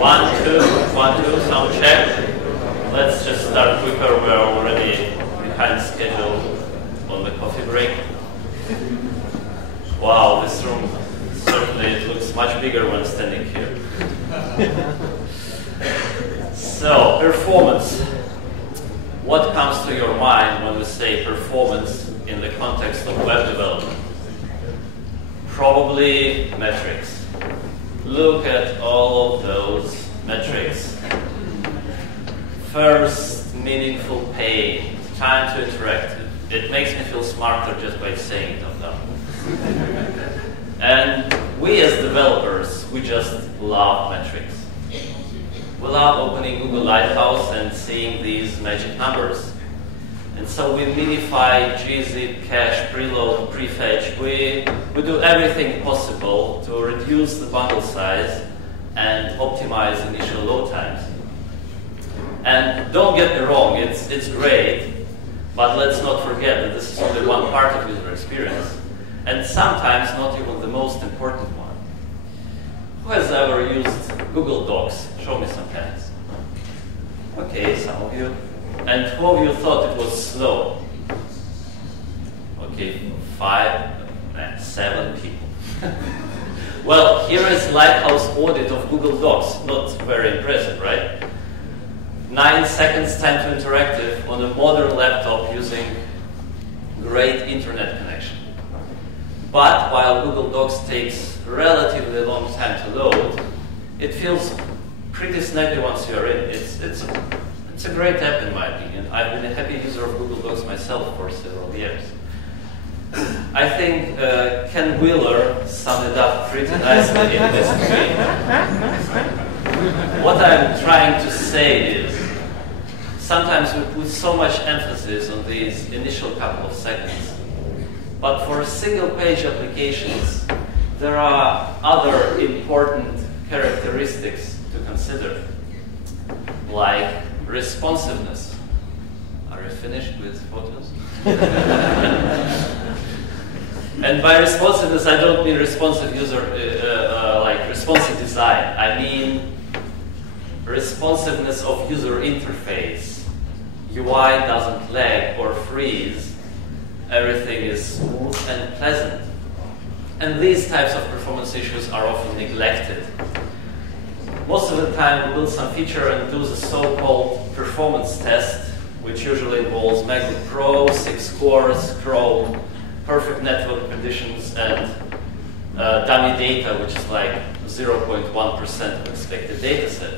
1, 2, 1, 2, sound check. Let's just start quicker. We're already behind schedule on the coffee break. Wow, this room certainly looks much bigger when standing here. So, performance. What comes to your mind when we say performance in the context of web development? Probably metrics. Look at all of those metrics. First, meaningful pain, time to interact. It makes me feel smarter just by saying it out loud. And we as developers, we just love metrics. We love opening Google Lighthouse and seeing these magic numbers. And so we minify, gzip, cache, preload, prefetch. We do everything possible to reduce the bundle size and optimize initial load times. And don't get me wrong, it's great, but let's not forget that this is only one part of user experience, and sometimes not even the most important one. Who has ever used Google Docs? Show me some hands. Okay, some of you. And who of you thought it was slow? Okay, 5, 7 people. Well, here is Lighthouse audit of Google Docs. Not very impressive, right? 9 seconds time to interactive on a modern laptop using great internet connection. But while Google Docs takes relatively long time to load, it feels pretty snappy once you're in. It's a great app in my opinion. I've been a happy user of Google Docs myself for several years. I think Ken Wheeler summed it up pretty nicely in this tweet. What I'm trying to say is, sometimes we put so much emphasis on these initial couple of seconds, but for single-page applications, there are other important characteristics to consider, like responsiveness. Are you finished with photos? And by responsiveness, I don't mean responsive user, like responsive design. I mean responsiveness of user interface. UI doesn't lag or freeze. Everything is smooth and pleasant. And these types of performance issues are often neglected. Most of the time, we build some feature and do the so-called performance test, which usually involves MacBook Pro, 6 cores, Chrome, perfect network conditions, and dummy data, which is like 0.1% of expected data set.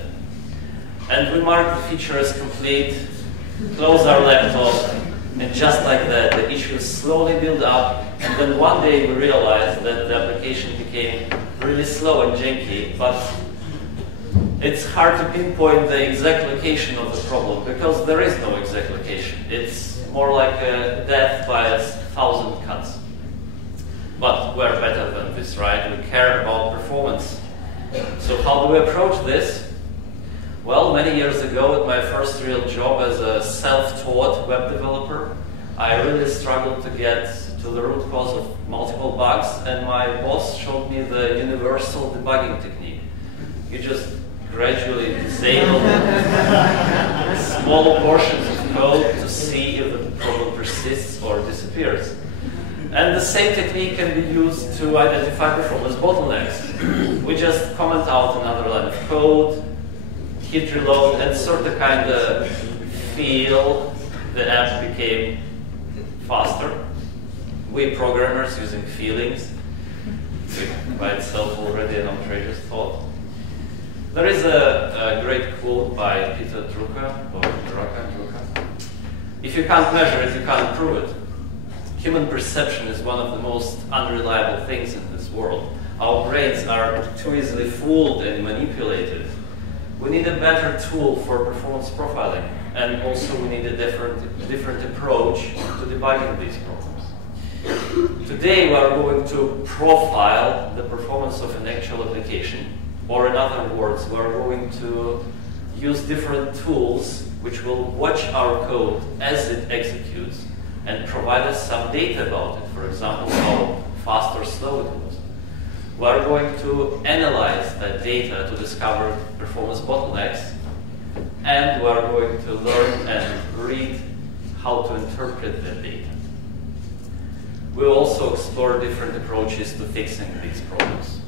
And we mark the feature as complete, close our laptop, and just like that, the issues slowly build up, and then one day we realize that the application became really slow and janky, but it's hard to pinpoint the exact location of the problem, because there is no exact location. It's more like a death by 1,000 cuts. But we're better than this, right? We care about performance. So how do we approach this? Well, many years ago, at my first real job as a self-taught web developer, I really struggled to get to the root cause of multiple bugs, and my boss showed me the universal debugging technique. You just gradually disable small portions of code to see if the problem persists or disappears. And the same technique can be used to identify performance bottlenecks. We just comment out another line of code, hit reload, and sort of kind of feel the app became faster. We programmers using feelings, by itself already an outrageous thought. There is a great quote by Peter Drucker, or Drucker. If you can't measure it, you can't prove it. Human perception is one of the most unreliable things in this world. Our brains are too easily fooled and manipulated. We need a better tool for performance profiling, and also we need a different approach to debugging these problems. Today we are going to profile the performance of an actual application, or in other words, we are going to use different tools which will watch our code as it executes and provide us some data about it, for example, how fast or slow it was. We are going to analyze that data to discover performance bottlenecks, and we are going to learn and read how to interpret that data. We'll also explore different approaches to fixing these problems.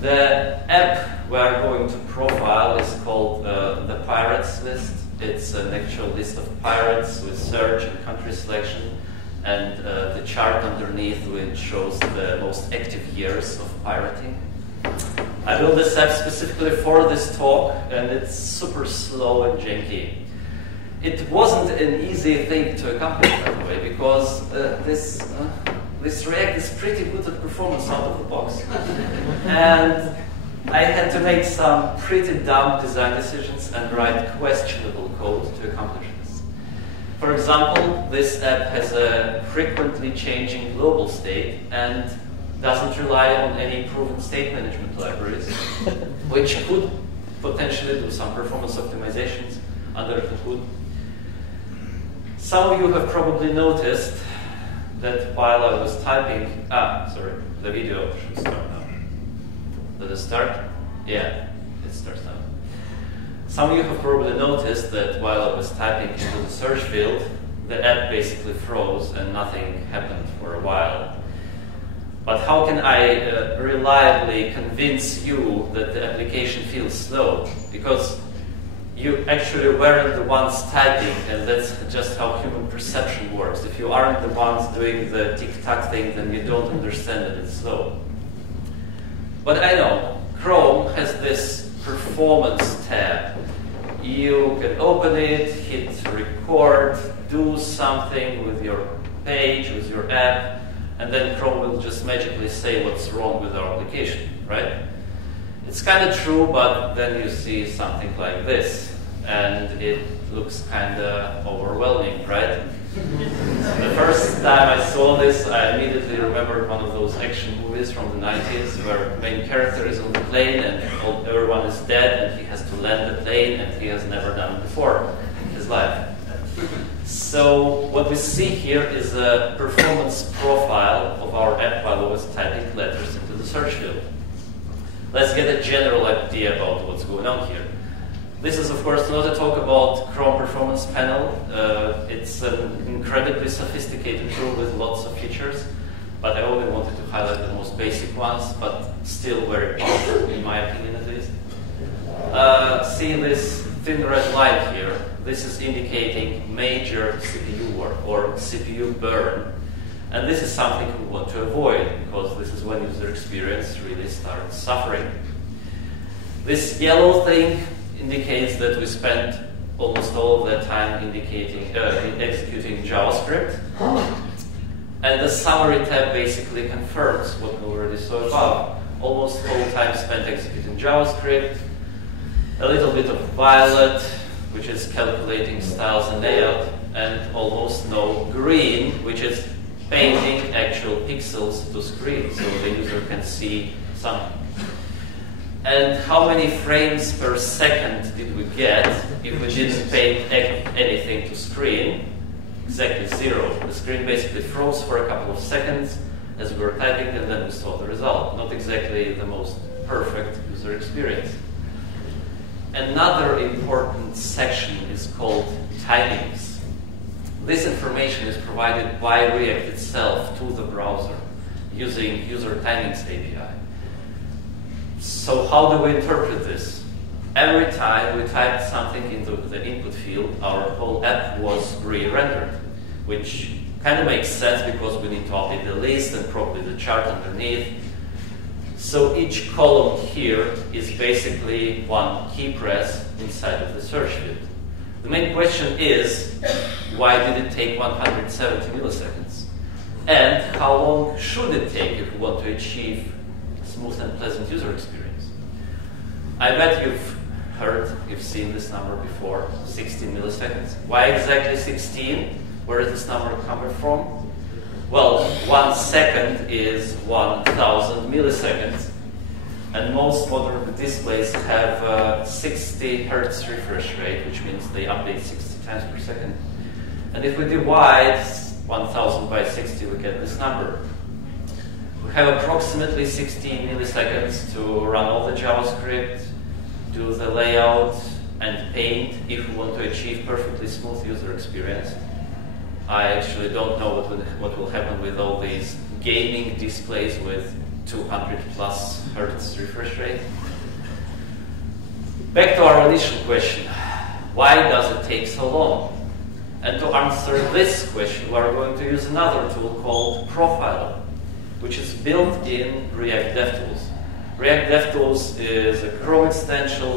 The app we are going to profile is called the pirates list. It's an actual list of pirates with search and country selection, and the chart underneath which shows the most active years of pirating. I built this app specifically for this talk, and it's super slow and janky. It wasn't an easy thing to accomplish, by the way, because this React is pretty good at performance out of the box. And I had to make some pretty dumb design decisions and write questionable code to accomplish this. For example, this app has a frequently changing global state and doesn't rely on any proven state management libraries, which could potentially do some performance optimizations under the hood. Some of you have probably noticed that while I was typing, the video should start now. Does it start? Yeah, it starts now. Some of you have probably noticed that while I was typing into the search field, the app basically froze and nothing happened for a while. But how can I reliably convince you that the application feels slow? Because you actually weren't the ones typing, and that's just how human perception works. If you aren't the ones doing the tick-tock thing, then you don't understand that it's slow. But I know, Chrome has this Performance tab. You can open it, hit record, do something with your page, with your app, and then Chrome will just magically say what's wrong with our application, right? It's kind of true, but then you see something like this, and it looks kind of overwhelming, right? The first time I saw this, I immediately remembered one of those action movies from the 90s where the main character is on the plane and everyone is dead and he has to land the plane and he has never done it before in his life. So what we see here is a performance profile of our app while I was typing letters into the search field. Let's get a general idea about what's going on here. This is, of course, not a talk about Chrome Performance Panel. It's an incredibly sophisticated tool with lots of features, but I only wanted to highlight the most basic ones, but still very powerful, in my opinion at least. See this thin red line here? This is indicating major CPU work or CPU burn. And this is something we want to avoid, because this is when user experience really starts suffering. This yellow thing indicates that we spent almost all of the time executing JavaScript. And the summary tab basically confirms what we already saw above. Almost all time spent executing JavaScript, a little bit of violet, which is calculating styles and layout, and almost no green, which is painting actual pixels to screen so the user can see something. And how many frames per second did we get if we didn't paint anything to screen? Exactly 0. The screen basically froze for a couple of seconds as we were typing, and then we saw the result. Not exactly the most perfect user experience. Another important section is called timings. This information is provided by React itself to the browser using user timings API. So how do we interpret this? Every time we typed something into the input field, our whole app was re-rendered, which kind of makes sense because we need to update the list and probably the chart underneath. So each column here is basically one key press inside of the search field. The main question is, why did it take 170 milliseconds? And how long should it take if we want to achieve smooth and pleasant user experience? I bet you've seen this number before, 16 milliseconds. Why exactly 16? Where is this number coming from? Well, 1 second is 1,000 milliseconds. And most modern displays have 60 Hertz refresh rate, which means they update 60 times per second. And if we divide 1,000 by 60, we get this number. We We have approximately 60 milliseconds to run all the JavaScript, do the layout, and paint if we want to achieve perfectly smooth user experience. I actually don't know what will happen with all these gaming displays with 200+ Hertz refresh rate. Back to our initial question, why does it take so long? And to answer this question, we're going to use another tool called Profiler, which is built in React DevTools. React DevTools is a Chrome extension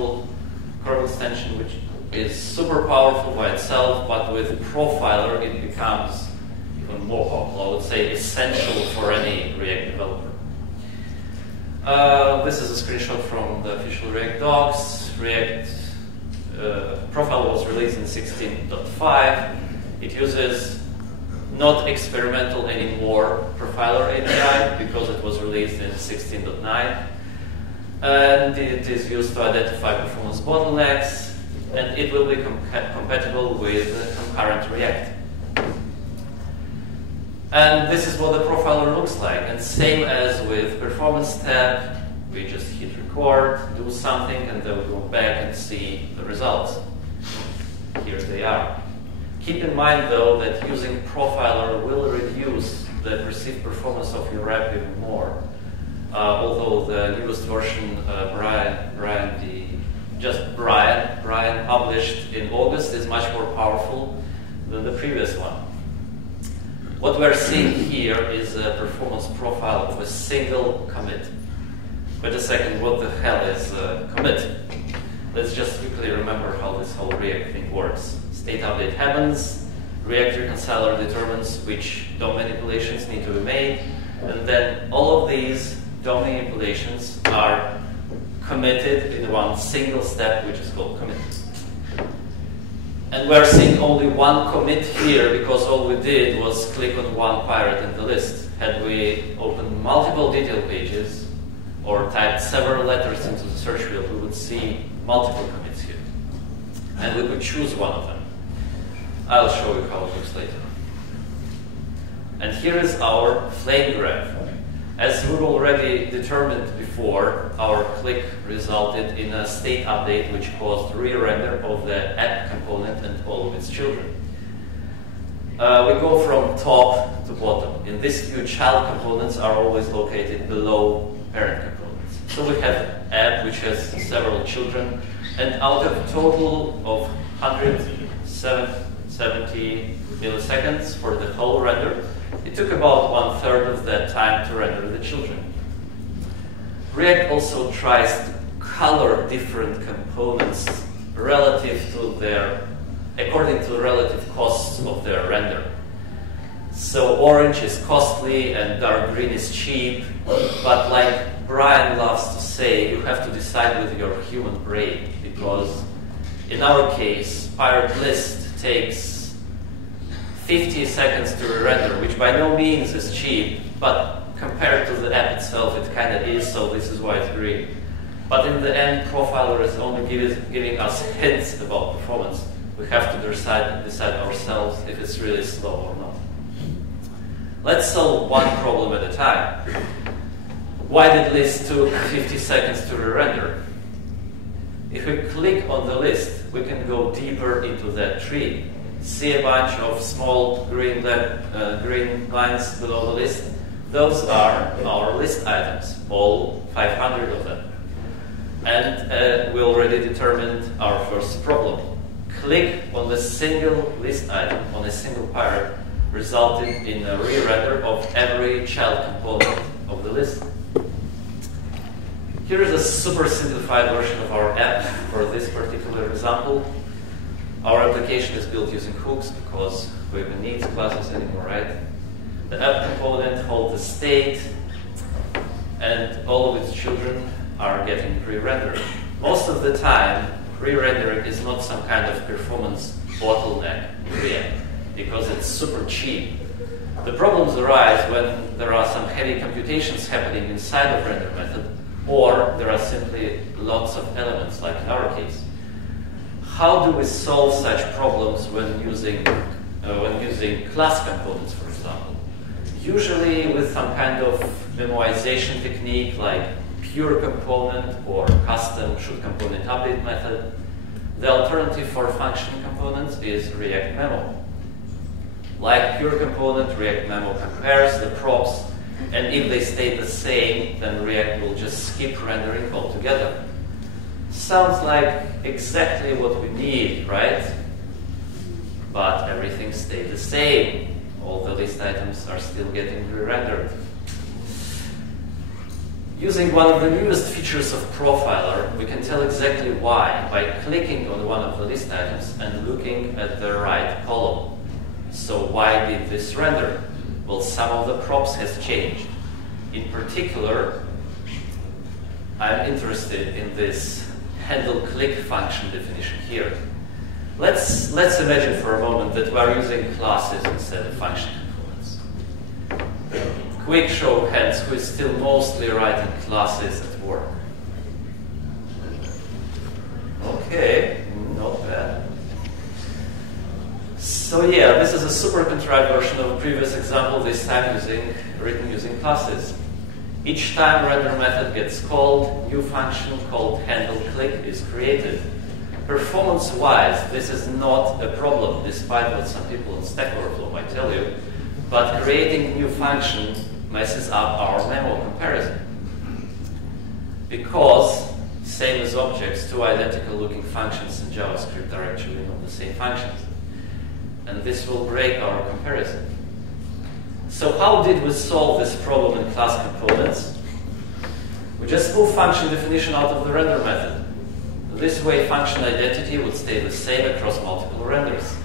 which is super powerful by itself, but with Profiler it becomes even more powerful, I would say essential for any React developer. This is a screenshot from the official React docs. React Profiler was released in 16.5. It uses not experimental anymore Profiler API because it was released in 16.9. And it is used to identify performance bottlenecks, and it will be compatible with concurrent React. And this is what the Profiler looks like. And same as with Performance Tab, we just hit record, do something, and then we go back and see the results. Here they are. Keep in mind, though, that using Profiler will reduce the perceived performance of your app even more. Although the newest version, Brian published in August, is much more powerful than the previous one. What we're seeing here is a performance profile of a single commit. Wait a second, what the hell is a commit? Let's just quickly remember how this whole React thing works. State update happens, React reconciler determines which DOM manipulations need to be made, and then all of these DOM manipulations are committed in one single step, which is called commit. And we're seeing only one commit here because all we did was click on one pirate in the list. Had we opened multiple detail pages or typed several letters into the search field, we would see multiple commits here. And we could choose one of them. I'll show you how it looks later. And here is our flame graph. As we've already determined before, our click resulted in a state update which caused re-render of the app component and all of its children. We go from top to bottom. In this view, child components are always located below parent components. So we have app which has several children, and out of a total of 170 milliseconds for the whole render, it took about 1/3 of that time to render the children. React also tries to color different components according to the relative costs of their render. So orange is costly and dark green is cheap, but like Brian loves to say, you have to decide with your human brain, because in our case, pirate list takes 50 seconds to render, which by no means is cheap, but compared to the app itself, it kind of is, so this is why it's green. But in the end, Profiler is only giving us hints about performance. We have to decide ourselves if it's really slow or not. Let's solve one problem at a time. Why did list took 50 seconds to re-render? If we click on the list, we can go deeper into that tree. See a bunch of small green lines below the list? Those are our list items, all 500 of them. And we already determined our first problem. Click on the single list item on a single pirate resulted in a re-render of every child component of the list. Here is a super simplified version of our app for this particular example. Our application is built using hooks because we don't need classes anymore, right? The app component holds the state, and all of its children are getting pre-rendered. Most of the time, pre-rendering is not some kind of performance bottleneck in React because it's super cheap. The problems arise when there are some heavy computations happening inside of render method, or there are simply lots of elements, like in our case. How do we solve such problems when using class components, for example? usually with some kind of memoization technique like pure component or custom should component update method. The alternative for function components is React Memo. Like pure component, React Memo compares the props, and if they stay the same, then React will just skip rendering altogether. Sounds like exactly what we need, right? But everything stayed the same. All the list items are still getting re-rendered. Using one of the newest features of Profiler, we can tell exactly why by clicking on one of the list items and looking at the right column. So why did this render? Well, some of the props has changed. In particular, I'm interested in this handle click function definition here. Let's imagine for a moment that we're using classes instead of function components. Quick show of hands, who is still mostly writing classes at work? Okay, not bad. So yeah, this is a super contrived version of a previous example, this time written using classes. Each time render method gets called, new function called handle click is created. Performance-wise, this is not a problem, despite what some people in Stack Overflow might tell you. But creating new function messes up our memo comparison. Because, same as objects, two identical looking functions in JavaScript are actually not the same functions. And this will break our comparison. So how did we solve this problem in class components? We just move function definition out of the render method. This way, function identity would stay the same across multiple renders.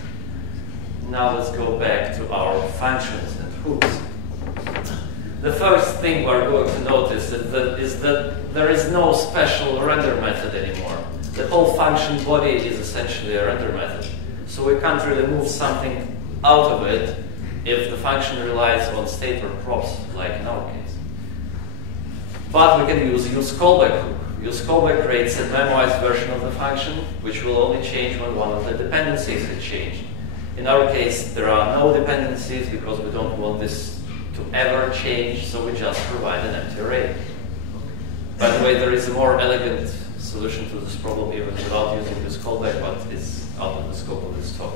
Now let's go back to our functions and hooks. The first thing we're going to notice is that there is no special render method anymore. The whole function body is essentially a render method. So we can't really move something out of it if the function relies on state or props, like in our case. But we can use useCallback hook. useCallback creates a memoized version of the function, which will only change when one of the dependencies is changed. In our case, there are no dependencies because we don't want this to ever change, so we just provide an empty array. By the way, there is a more elegant solution to this problem even without using useCallback, but it's out of the scope of this talk.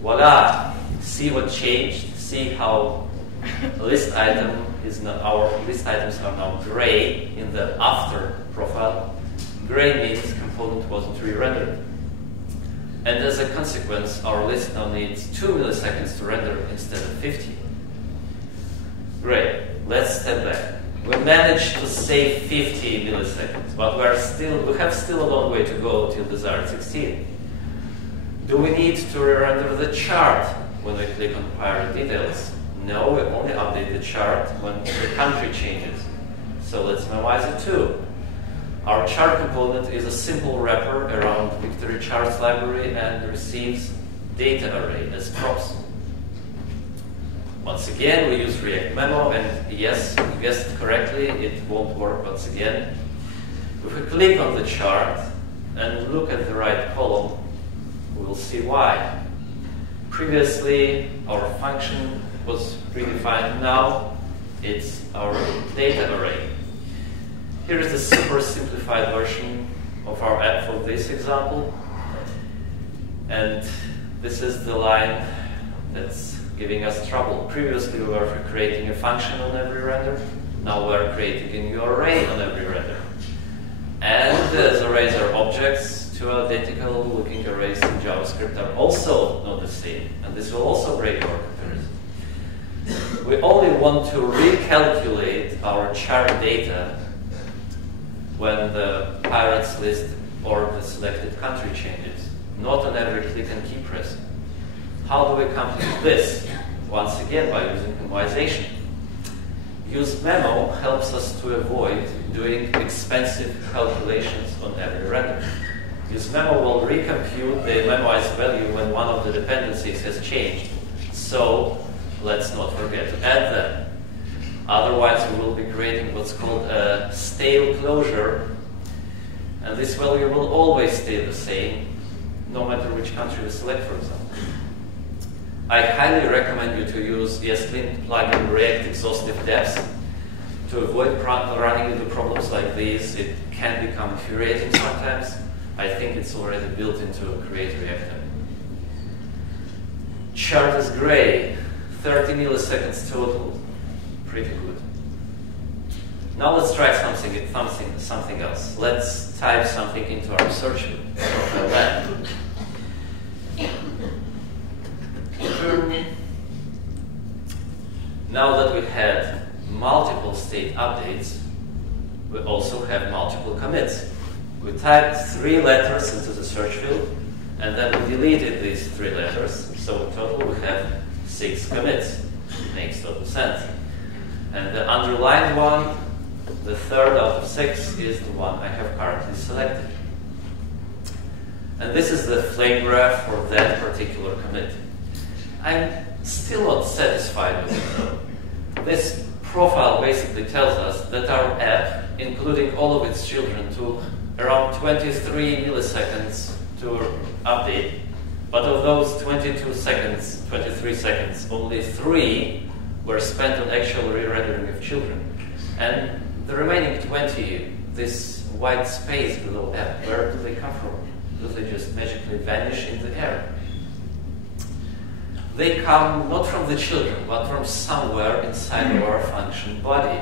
Voila! See what changed. See how list item is not, our list items are now gray in the after profile. Gray means component wasn't re-rendered. And as a consequence, our list now needs 2 milliseconds to render instead of 50. Great. Let's step back. We managed to save 50 milliseconds, but we have still a long way to go till desired 16. Do we need to re-render the chart when we click on pirate details? No, we only update the chart when the country changes. So let's memorize it too. Our chart component is a simple wrapper around Victory Charts library and receives data array as props. Once again, we use React Memo, and yes, you guessed correctly, it won't work once again. If we click on the chart and look at the right column, we will see why. Previously, our function was predefined. Now, it's our data array. Here is the super simplified version of our app for this example. And this is the line that's giving us trouble. Previously, we were creating a function on every render. Now we're creating a new array on every render. And as arrays are objects, two identical looking arrays in JavaScript are also not the same. And this will also break our comparison. We only want to recalculate our chart data when the pirates list or the selected country changes, not on every click and key press. How do we accomplish this? Once again, by using memoization. useMemo helps us to avoid doing expensive calculations on every render. useMemo will recompute the memoized value when one of the dependencies has changed. So let's not forget to add them. Otherwise, we will be creating what's called a stale closure, and this value will always stay the same, no matter which country we select, for example. I highly recommend you to use ESClean plugin React Exhaustive Depths to avoid running into problems like these. It can become infuriating sometimes. I think it's already built into Create React app. Chart is gray, 30 milliseconds total. Pretty good. Now let's try something else. Let's type something into our search field. Now that we had multiple state updates, we also have multiple commits. We typed 3 letters into the search field, and then we deleted these 3 letters. So in total we have 6 commits. Makes total sense. And the underlined one, the third out of 6, is the one I have currently selected. And this is the flame graph for that particular commit. I'm still not satisfied with it though. This profile basically tells us that our app, including all of its children, took around 23 milliseconds to update. But of those 23 seconds, only 3 were spent on actual re-rendering of children. And the remaining 20, this white space below app, where do they come from? Do they just magically vanish in the air? They come not from the children, but from somewhere inside of our function body.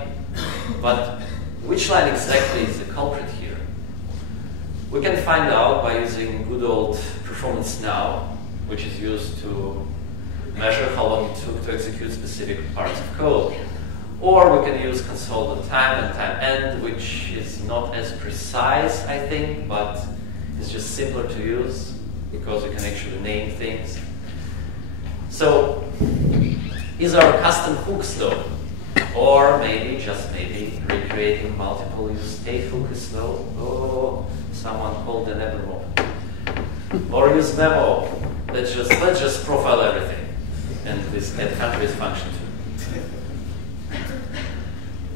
But which line exactly is the culprit here? We can find out by using good old Performance Now, which is used to measure how long it took to execute specific parts of code. Or we can use console.time and time end, which is not as precise, I think, but it's just simpler to use because we can actually name things. So, is our custom hooks though? Or maybe, just maybe, recreating multiple use state hook is slow? Oh, someone called the memo. Or useMemo. Let's just profile everything. And this get countries function too.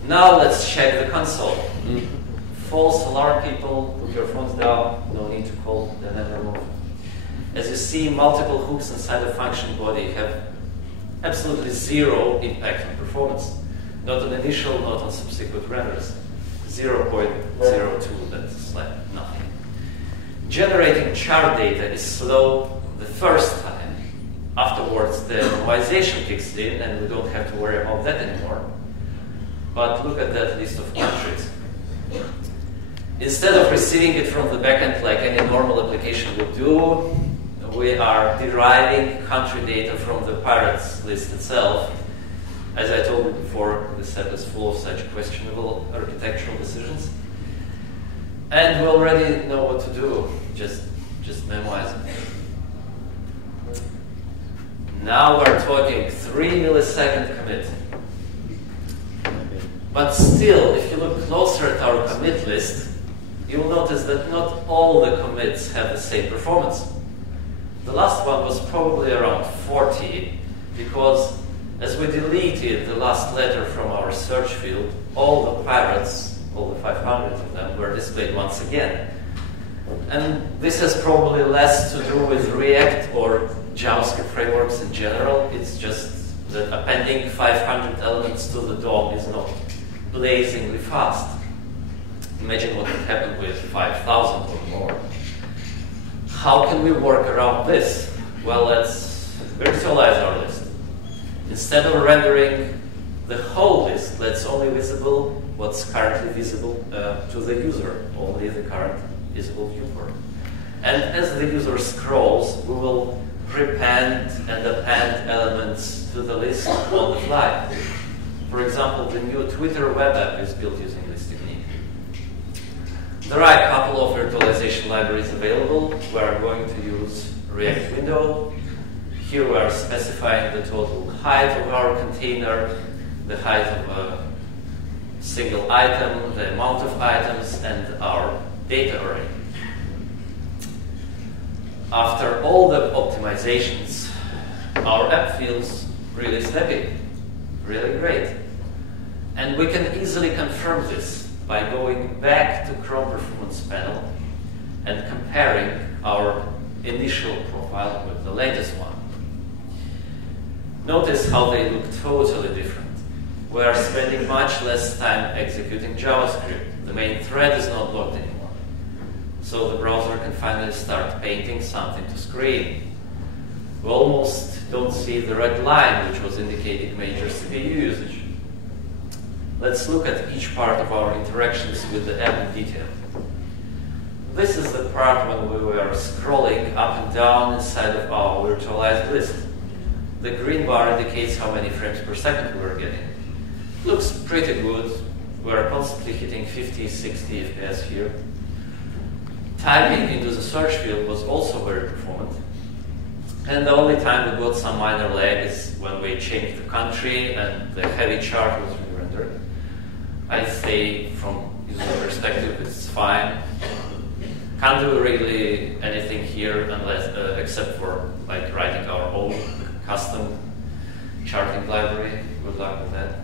Now let's check the console. False alarm, people, put your phones down, no need to call the memo. As you see, multiple hooks inside the function body have absolutely 0 impact on performance. Not on initial, not on subsequent renders. 0.02, that's like nothing. Generating chart data is slow the first time. Afterwards, the normalization kicks in, and we don't have to worry about that anymore. But look at that list of countries. Instead of receiving it from the backend like any normal application would do, we are deriving country data from the pirates list itself. As I told you before, the set is full of such questionable architectural decisions. And we already know what to do. Just memorize it. Now we're talking 3 millisecond commit. But still, if you look closer at our commit list, you'll notice that not all the commits have the same performance. The last one was probably around 40, because as we deleted the last letter from our search field, all the pirates, all the 500 of them, were displayed once again. And this has probably less to do with React or JavaScript frameworks in general. It's just that appending 500 elements to the DOM is not blazingly fast. Imagine what would happen with 5,000 or more. How can we work around this? Well, let's virtualize our list. Instead of rendering the whole list, let's only visible what's currently visible to the user, only the current visible viewport. And as the user scrolls, we will prepend and append elements to the list on the fly. For example, the new Twitter web app is built using this technique. There are a couple of virtualization libraries available. We are going to use React Window. Here we are specifying the total height of our container, the height of a single item, the amount of items, and our data array. After all the optimizations, our app feels really snappy, really great. And we can easily confirm this by going back to Chrome Performance panel and comparing our initial profile with the latest one. Notice how they look totally different. We are spending much less time executing JavaScript. The main thread is not logged anymore. So the browser can finally start painting something to screen. We almost don't see the red line, which was indicating major CPU usage. Let's look at each part of our interactions with the app in detail. This is the part when we were scrolling up and down inside of our virtualized list. The green bar indicates how many frames per second we're getting. Looks pretty good. We're constantly hitting 50, 60 FPS here. Typing into the search field was also very performant. And the only time we got some minor lag is when we changed the country and the heavy chart was re-rendered. I'd say from user perspective it's fine. Can't do really anything here unless, except for like writing our own custom charting library. Good luck with that.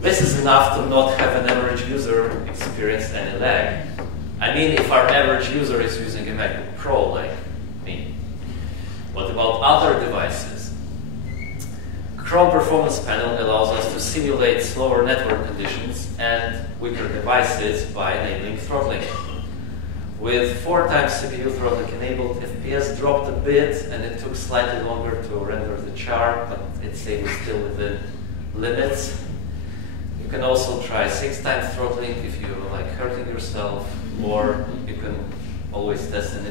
This is enough to not have an average user experience any lag. I mean, if our average user is using a MacBook Pro like me. What about other devices? Chrome Performance Panel allows us to simulate slower network conditions and weaker devices by enabling throttling. With 4 times CPU throttling enabled, FPS dropped a bit and it took slightly longer to render the chart, but it's still within limits. You can also try 6 times throttling if you like hurting yourself, or you can always test an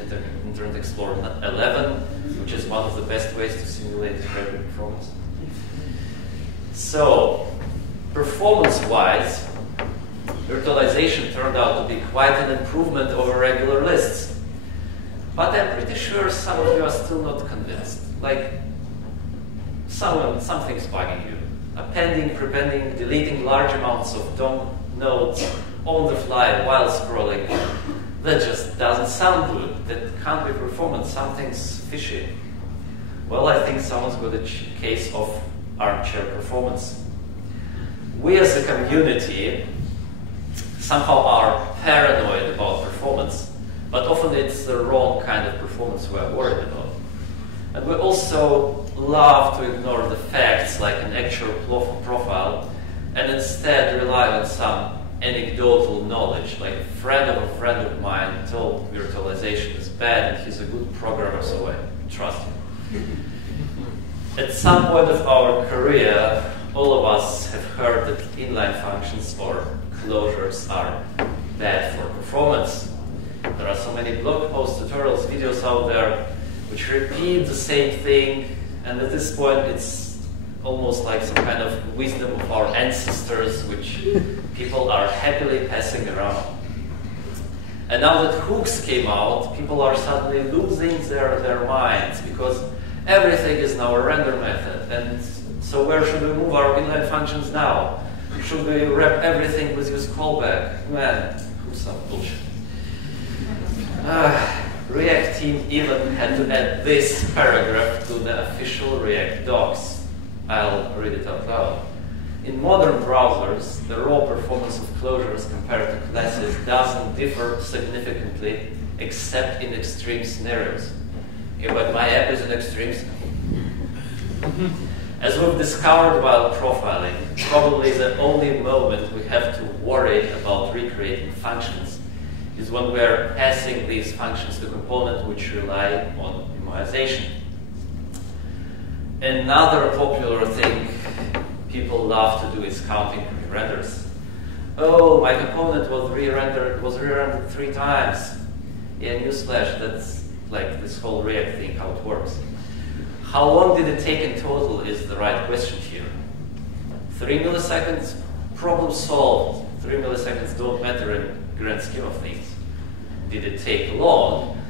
Internet Explorer 11, which is one of the best ways to simulate rapid performance. So, performance-wise, virtualization turned out to be quite an improvement over regular lists. But I'm pretty sure some of you are still not convinced. Like, something's bugging you. Appending, prepending, deleting large amounts of DOM nodes on the fly while scrolling. That just doesn't sound good. That can't be performance. Something's fishy. Well, I think someone's got a case of armchair performance. We as a community somehow are paranoid about performance, but often it's the wrong kind of performance we are worried about. And we also love to ignore the facts like an actual profile and instead rely on some anecdotal knowledge, like a friend of mine told virtualization is bad and he's a good programmer, so I trust him. At some point of our career, all of us have heard that inline functions or closures are bad for performance. There are so many blog posts, tutorials, videos out there which repeat the same thing, and at this point it's almost like some kind of wisdom of our ancestors which people are happily passing around. And now that hooks came out, people are suddenly losing their minds because everything is now a render method. And so where should we move our inline functions now? Should we wrap everything with useCallback? Man, who's some bullshit. React team even had to add this paragraph to the official React docs. I'll read it out loud. In modern browsers, the raw performance of closures compared to classes doesn't differ significantly except in extreme scenarios. Yeah, but my app is an extreme scenario. As we've discovered while profiling, probably the only moment we have to worry about recreating functions is when we are passing these functions to components which rely on memoization. Another popular thing people love to do is counting re-renders. Oh, my component was re-rendered 3 times. Yeah, newsflash, that's like this whole React thing, how it works. How long did it take in total is the right question here. 3 milliseconds, problem solved. 3 milliseconds don't matter in grand scheme of things. Did it take long?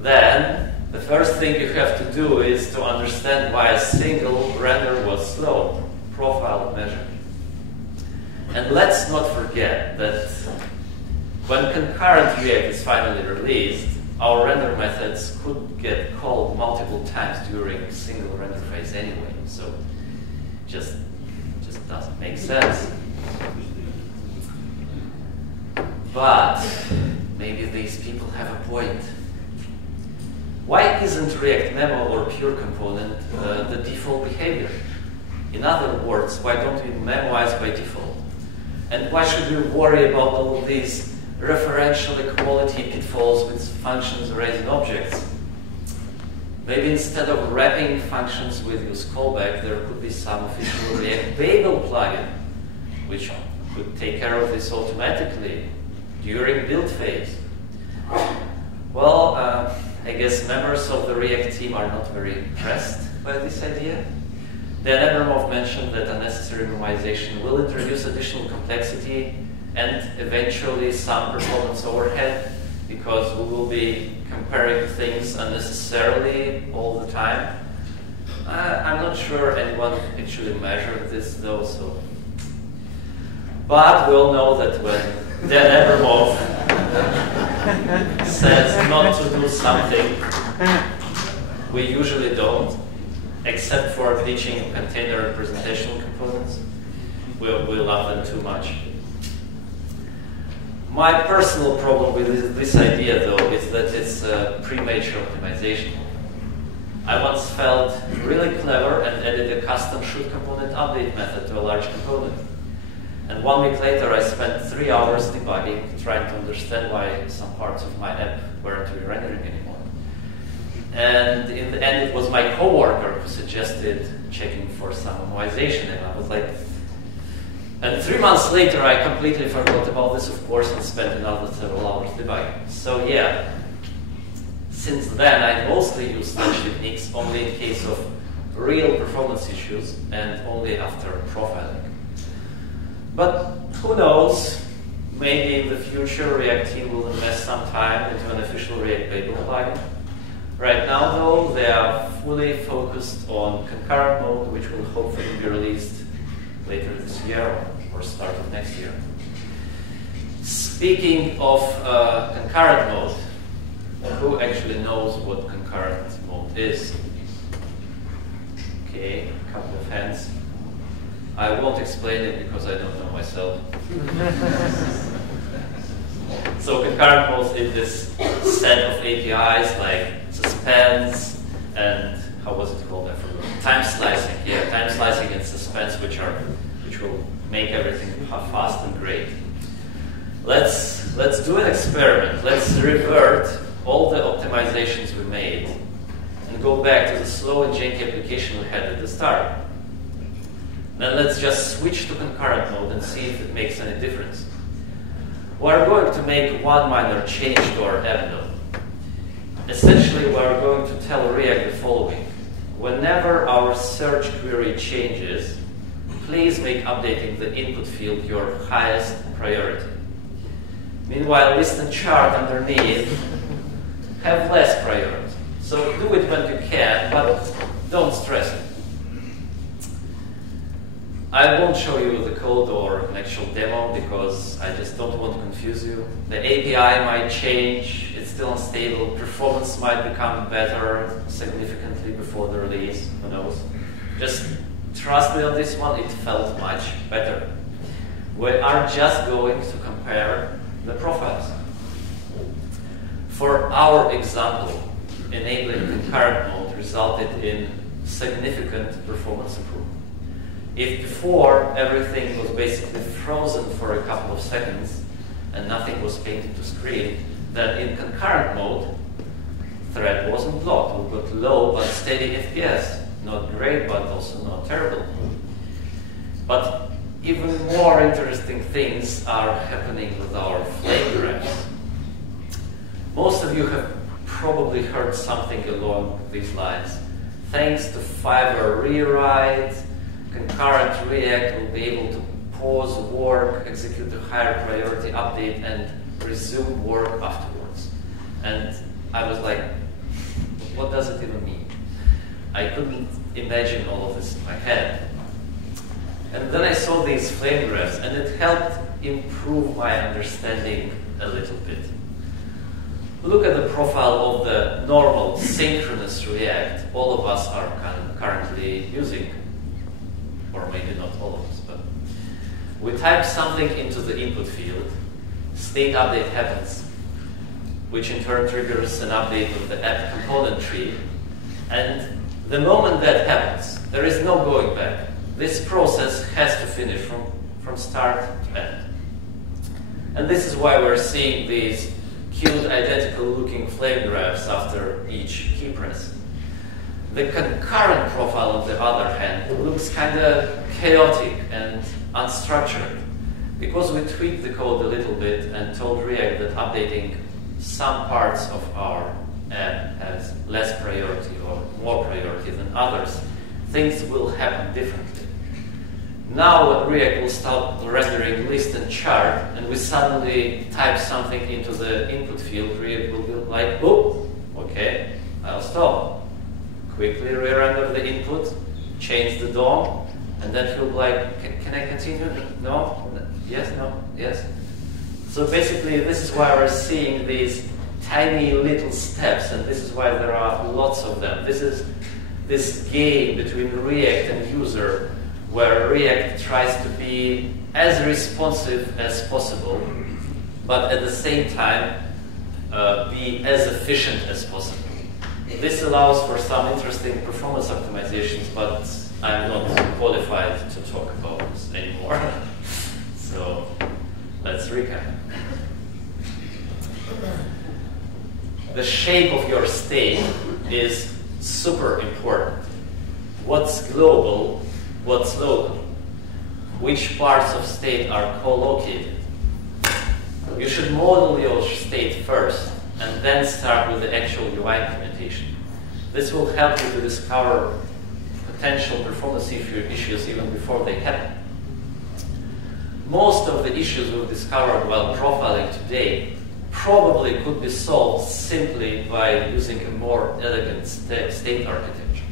Then the first thing you have to do is to understand why a single render was slow. Profile measure. And let's not forget that when Concurrent React is finally released, our render methods could get called multiple times during a single render phase anyway. So just doesn't make sense. But maybe these people have a point. Why isn't React Memo or Pure component the default behavior? In other words, why don't we memoize by default? And why should we worry about all these referential equality pitfalls with functions raising objects? Maybe instead of wrapping functions with useCallback, there could be some official React Babel plugin, which could take care of this automatically during build phase. Well, I guess members of the React team are not very impressed by this idea. Dan Abramov mentioned that unnecessary memoization will introduce additional complexity and eventually some performance overhead, because we will be comparing things unnecessarily all the time. I'm not sure anyone actually measured this though, so. But we all know that when Dan Abramov says not to do something, we usually don't, except for teaching container representational components. We love them too much. My personal problem with this idea, though, is that it's a premature optimization. I once felt really clever and added a custom should component update method to a large component. And 1 week later, I spent 3 hours debugging, trying to understand why some parts of my app weren't re-rendering anymore. And in the end, it was my coworker who suggested checking for some memoization, and I was like, and 3 months later, I completely forgot about this, of course, and spent another several hours debugging. So yeah, since then, I mostly use such techniques only in case of real performance issues and only after profiling. But who knows, maybe in the future, React team will invest some time into an official React Babel plugin. Right now, though, they are fully focused on Concurrent Mode, which will hopefully be released later this year or start of next year. Speaking of Concurrent Mode, who actually knows what Concurrent Mode is? Okay, a couple of hands. I won't explain it because I don't know myself. So Concurrent Mode is this set of APIs like suspense and how was it called? I forgot. Time slicing. Yeah, time slicing and suspense, which will make everything fast and great. Let's do an experiment. Let's revert all the optimizations we made and go back to the slow and janky application we had at the start. Then let's just switch to Concurrent Mode and see if it makes any difference. We're going to make one minor change to our app node. Essentially, we're going to tell React the following. Whenever our search query changes, please make updating the input field your highest priority. Meanwhile, list and chart underneath have less priority. So do it when you can, but don't stress it. I won't show you the code or an actual demo because I just don't want to confuse you. The API might change, it's still unstable, performance might become better significantly before the release, who knows. Just trust me on this one, it felt much better. We are just going to compare the profiles. For our example, enabling concurrent mode resulted in significant performance improvement. If before everything was basically frozen for a couple of seconds and nothing was painted to screen, then in concurrent mode, thread wasn't blocked. We got low but steady FPS. Not great, but also not terrible. But even more interesting things are happening with our flame graphs. Most of you have probably heard something along these lines. Thanks to Fiverr rewrite, concurrent React will be able to pause work, execute a higher priority update, and resume work afterwards. And I was like, what does it even mean? I couldn't imagine all of this in my head. And then I saw these flame graphs, and it helped improve my understanding a little bit. Look at the profile of the normal synchronous React all of us are currently using. Or maybe not all of us, but we type something into the input field, state update happens. which in turn triggers an update of the app component tree. And the moment that happens, there is no going back. This process has to finish from start to end. And this is why we're seeing these cute, identical looking flame graphs after each key press. The concurrent profile, on the other hand, looks kind of chaotic and unstructured because we tweaked the code a little bit and told React that updating some parts of our app has less priority or more priority than others. Things will happen differently. Now React will start rendering list and chart, and we suddenly type something into the input field. React will be like, oh, okay, I'll stop. Quickly re-render the input, change the DOM, and then he'll be like, can I continue? No? Yes? No? Yes? So basically, this is why we're seeing these tiny little steps, and this is why there are lots of them. This is this game between React and user, where React tries to be as responsive as possible, but at the same time be as efficient as possible. This allows for some interesting performance optimizations, but I'm not qualified to talk about this anymore. So let's recap. The shape of your state is super important. What's global, what's local? Which parts of state are co-located? You should model your state first and then start with the actual UI implementation. This will help you to discover potential performance issues even before they happen. Most of the issues we've discovered while profiling today probably could be solved simply by using a more elegant state architecture.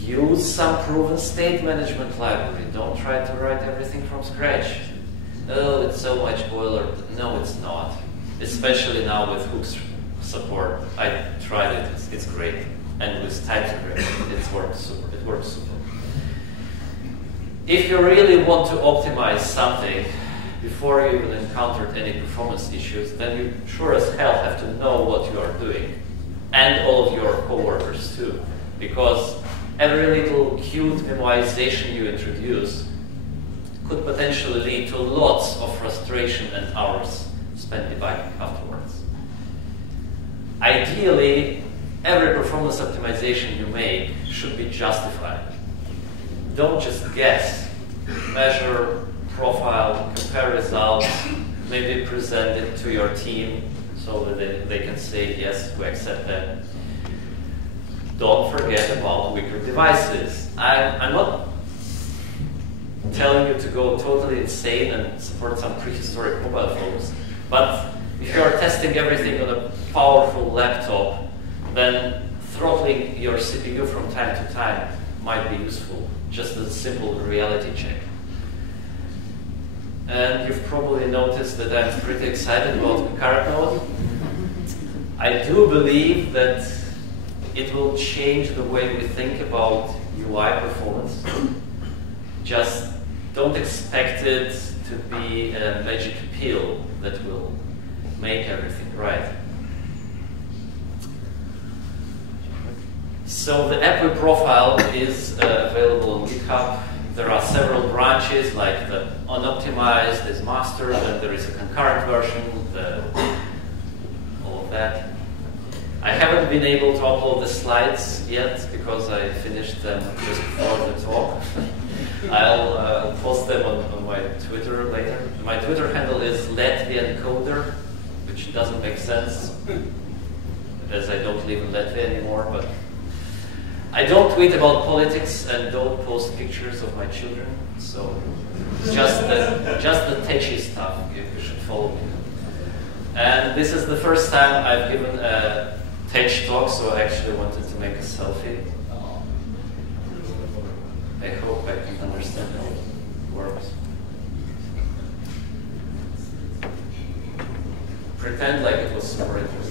Use some proven state management library. Don't try to write everything from scratch. Oh, it's so much boilerplate. No, it's not. Especially now with hooks support. I tried it. It's great. And with TypeScript, it works super. If you really want to optimize something before you even encountered any performance issues, then you sure as hell have to know what you are doing, and all of your coworkers too, because every little cute memoization you introduce could potentially lead to lots of frustration and hours spent debugging afterwards. Ideally, every performance optimization you make should be justified. Don't just guess. Measure, profile, compare results, maybe present it to your team so that they can say, yes, we accept that. Don't forget about weaker devices. I'm not telling you to go totally insane and support some prehistoric mobile phones, but if you are testing everything on a powerful laptop, then throttling your CPU from time to time might be useful, just as a simple reality check. And you've probably noticed that I'm pretty excited about Concurrent Mode. I do believe that it will change the way we think about UI performance. Just don't expect it to be a magic pill that will make everything right. So the app we profile is available on GitHub. There are several branches, like the unoptimized is master, then there is a concurrent version, all of that. I haven't been able to upload the slides yet because I finished them just before the talk. I'll post them on my Twitter later. My Twitter handle is Latvian Coder, which doesn't make sense as I don't live in Latvia anymore. But I don't tweet about politics and don't post pictures of my children. So just the tetchy stuff. You should follow me. And this is the first time I've given a tech talk, so I actually wanted to make a selfie. I hope I can understand how it works. Pretend like it was super interesting.